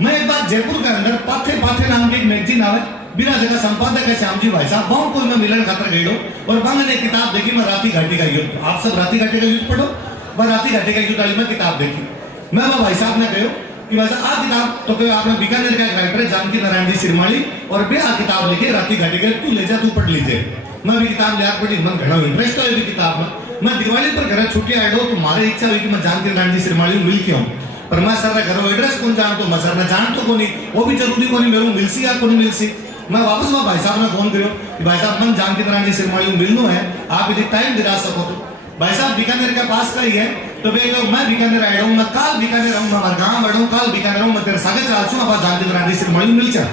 मैं एक बार जयपुर के अंदर पाथे पाथे नाम की एक मैगजीन आवे, बिना जगह संपादक है श्याम जी भाई साहब, बहुत कोई मैं मिलन खातर गई और मैंने एक किताब देखी, मैं राती घाटी का युद्ध, आप सब राती घाटी का युद्ध पढ़ो, मैं राती घाटी का युद्ध वाली में किताब देखी। मैं वह भाई साहब ने कहो कि भाई साहब आ किताब तो कहो आपने बीकानेर का राइटर है जानकी नारायण जी सिरमाली और बे आ किताब लिखी राती घाटी का, तू ले जा तू पढ़ लीजिए। मैं भी किताब लिया पढ़ी, मन घना इंटरेस्ट है भी किताब में। मैं दिवाली पर घर छुट्टी आए तो मारे इच्छा हुई कि मैं जानकी नारायण जी सिरमाली मिल के आऊँ, पर मैं सर घर एड्रेस कौन जान तो मैं सर ने जान तो कोनी, वो भी जरूरी कोनी मेरे मिलसी या कोनी मिलसी। मैं वापस वहाँ भाई साहब ने फोन करो कि भाई साहब मन जानकी नारायण जी सिरमाली मिलनो है, आप यदि टाइम दिला सको तो। भाई साहब बीकानेर के पास का ही है, तो मैं बीकानेर आया हूँ, मैं काल बीकानेर आऊँ, मैं गाँव बढ़ काल बीकानेर आऊँ, मैं तेरे सागे चाल छू आप जानकी नारायण जी सिरमाली मिल जा।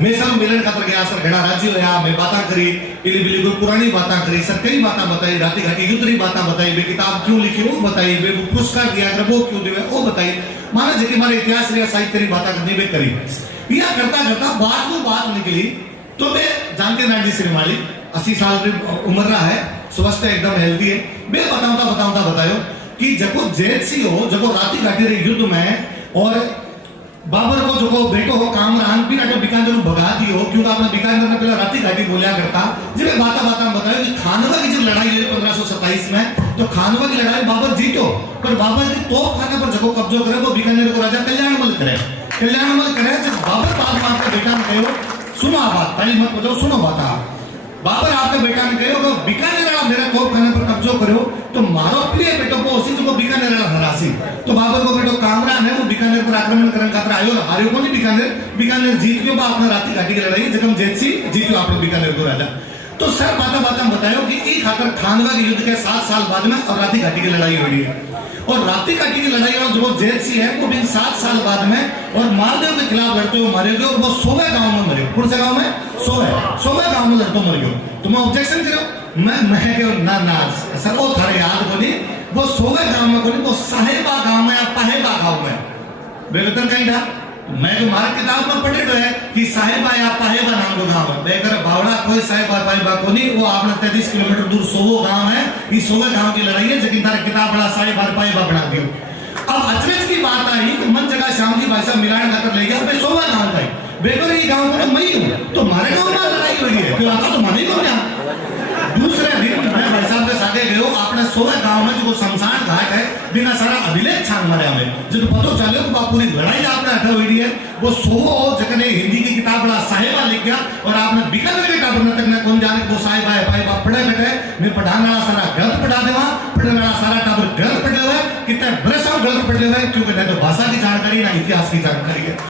मैं सब मिलन खातर गया सर, घना राजी होया, मैं बातें करी, इली बिली कोई पुरानी बातें करी सर, कई बातें बताई, राती घाटी युद्ध की बातें बताई, वे किताब क्यों लिखी वो बताई, वे पुरस्कार दिया अगर वो क्यों दिए वो बताई, माना जी कि हमारे इतिहास या साहित्य की बातें करनी वे करी। यह करता करता बात निकली तो मैं जानकी नारायण जी सिरमाली 80 साल की उम्र रहा है, स्वस्थ है, एकदम हेल्दी है। मैं बताऊंता बतायो कि जब जेठ सी हो, जब राती घाटी रे युद्ध में और बाबर को जो बेटो हो कामरान भी अटो बीकानेर भगा दियो, क्योंकि आपने बीकानेर में पहले राती घाटी बोलिया करता। जब बाता बतायो कि खानवा की जब लड़ाई हुई 1527 में, तो खानवा की लड़ाई बाबर जीतो, पर बाबर की तोप खाने पर जब कब्जो करे वो बीकानेर को राजा कल्याणमल करे। जब बाबर बाद में आपके बेटा ने कहो सुनो बात, पहली मत बजाओ, सुनो बात। बाबर आपके बेटा ने कहो बीकानेर मेरा तोप खाने पर कब्जो करो तो मारो प्रिय बेटो को उसी जो बीकानेर हरासी। तो बाबर को बेटो कामरान है वो बीकानेर पर आक्रमण करने खातर आयो, हारियो को नहीं बीकानेर जीत गयो, आपने राती घाटी की लड़ाई जगम जेतसी जीत गयो आपने बीकानेर को राजा। तो सर बाता बतायो कि ई खातर खानवा के युद्ध के 7 साल बाद में और राती घाटी की लड़ाई हुई है, और राती घाटी की लड़ाई और जो जेतसी है वो भी 7 साल बाद में और मालदेव के खिलाफ लड़ते हुए मारे गए, और वो 100वें गांव में मरे। कौन से गांव में? 100वें गांव में लड़ते मर गए। तो मैं ऑब्जेक्शन करो, मैं ना सर वो थारे याद को नहीं, वो 100वें गांव में को नहीं, वो साहेबा गांव में या पाहेबा गांव में बेगतर कहीं था। मैं जो हमारे किताब में पढ़े है कि साहेबा या पाहेबा नाम का गांव है, बेकर बावड़ा कोई साहेबा पाहेबा को नहीं, वो आपने 33 किलोमीटर दूर 100 गांव है, इस 100 गांव की लड़ाई है, लेकिन तारा किताब बड़ा साहेबा पाहेबा बना दियो। अब अचरज की बात आई कि मन जगह श्याम जी भाई साहब मिलान खाकर ले गया, मैं 100 गांव का बेकर ये गांव को मैं ही हूं, तो हमारे गांव में लड़ाई हुई है, क्यों आता तो माने ही क्या। दूसरे दिन मैं भाई साहब के साथे गयो, आपने 100 गांव में जो शमशान घाट है बिना सारा अभिलेख छान मारे हमें, जो पतो चले वो पूरी लड़ाई आपने हटा हुई है, वो 100 जगह हिंदी की किताब बड़ा साहेबा लिख गया, और आपने बीकानेर के किताब तक न कौन जाने वो साहेबा है पाहेबा पढ़े बैठे, मैं पढ़ाने वाला सारा गलत पढ़ा देवा, पढ़ने वाला सारा टाबर गलत पढ़े हुआ, कितने बरस गलत पढ़े हुए, क्योंकि न तो भाषा की जानकारी ना इतिहास की जानकारी है।